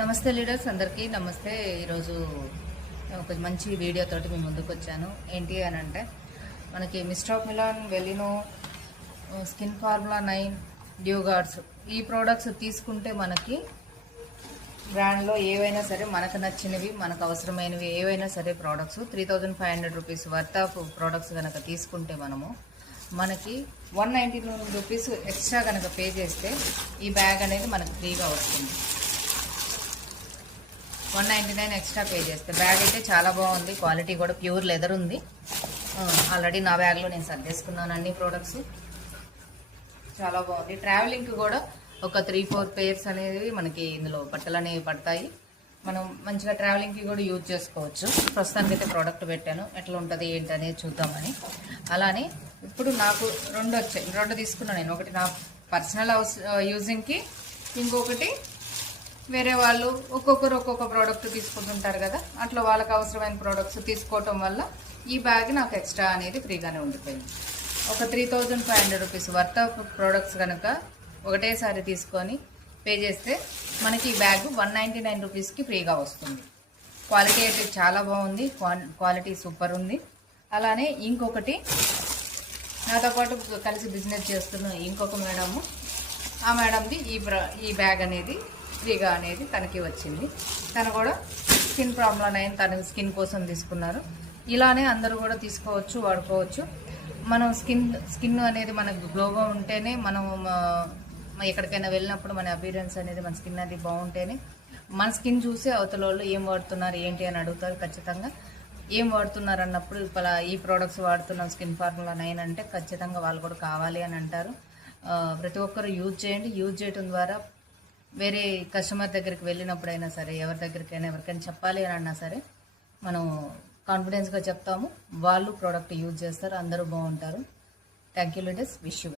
నమస్తే లీడర్స్ అందరికీ నమస్తే. ఈరోజు ఒక మంచి వీడియో తోటి మేము ముందుకు వచ్చాను. ఏంటి అని అంటే మనకి మిస్టర్ ఆఫ్ మిలాన్, వెలినో, స్కిన్ ఫార్ములా 9, డ్యూ గార్డ్స్ ఈ ప్రోడక్ట్స్ తీసుకుంటే మనకి బ్రాండ్లో ఏవైనా సరే మనకు నచ్చినవి, మనకు అవసరమైనవి ఏవైనా సరే products 3500 rupees worth of products కనుక తీసుకుంటే మనకి 199 రూపీస్ ఎక్స్ట్రా కనుక పే చేస్తే ఈ బ్యాగ్ అనేది మనకు ఫ్రీగా వస్తుంది. 199 ఎక్స్ట్రా పే చేస్తే బ్యాగ్ అయితే చాలా బాగుంది. క్వాలిటీ కూడా ప్యూర్ లెదర్ ఉంది. ఆల్రెడీ నా బ్యాగ్లో నేను సర్దేసుకున్నాను అన్ని ప్రోడక్ట్స్. చాలా బాగుంది. ట్రావెలింగ్కి కూడా ఒక 3-4 పేర్స్ అనేవి మనకి ఇందులో బట్టలు అనేవి పడతాయి. మనం మంచిగా ట్రావెలింగ్కి కూడా యూజ్ చేసుకోవచ్చు. ప్రస్తుతానికి అయితే ప్రోడక్ట్ పెట్టాను, ఎట్లా ఉంటుంది ఏంటి అనేది చూద్దామని. అలానే ఇప్పుడు నాకు 2 వచ్చాయి. 2 తీసుకున్నాను నేను. ఒకటి నా పర్సనల్ యూజింగ్కి, ఇంకొకటి వేరే వాళ్ళు ఒక్కొక్కరు ఒక్కొక్క ప్రోడక్ట్ తీసుకుంటుంటారు కదా, అట్లా వాళ్ళకి అవసరమైన ప్రోడక్ట్స్ తీసుకోవటం వల్ల ఈ బ్యాగ్ నాకు ఎక్స్ట్రా అనేది ఫ్రీగానే ఉండిపోయింది. ఒక 3500 రూపీస్ వర్త్ ఆఫ్ ప్రోడక్ట్స్ కనుక ఒకటేసారి తీసుకొని పే చేస్తే మనకి ఈ బ్యాగ్ 199 రూపీస్కి ఫ్రీగా వస్తుంది. క్వాలిటీ అయితే చాలా బాగుంది. క్వాలిటీ సూపర్ ఉంది. అలానే ఇంకొకటి నాతో పాటు కలిసి బిజినెస్ చేస్తున్న ఇంకొక మేడము, ఆ మేడంది ఈ బ్యాగ్ అనేది ఫ్రీగా అనేది తనకి వచ్చింది. తను కూడా స్కిన్ ప్రాబ్లం అయిన తన స్కిన్ కోసం తీసుకున్నారు. ఇలానే అందరూ కూడా తీసుకోవచ్చు, వాడుకోవచ్చు. మనం స్కిన్ అనేది మనకు గ్లోగా ఉంటేనే మనం ఎక్కడికైనా వెళ్ళినప్పుడు మన అపీరెన్స్ అనేది, మన స్కిన్ అనేది బాగుంటేనే మన స్కిన్ చూసి అవతల వాళ్ళు ఏం వాడుతున్నారు ఏంటి అని అడుగుతారు. ఖచ్చితంగా ఏం వాడుతున్నారు అన్నప్పుడు ఈ ప్రోడక్ట్స్ వాడుతున్నాం స్కిన్ ఫార్ములా 9 అంటే ఖచ్చితంగా వాళ్ళు కూడా కావాలి అని అంటారు. ప్రతి ఒక్కరు యూజ్ చేయండి. యూజ్ చేయడం ద్వారా వేరే కస్టమర్ దగ్గరికి వెళ్ళినప్పుడైనా సరే, ఎవరికైనా చెప్పాలి అని అన్నా సరే మనం కాన్ఫిడెన్స్గా చెప్తాము. వాళ్ళు ప్రోడక్ట్ యూజ్ చేస్తారు, అందరూ బాగుంటారు. Thank you leaders. Wish you.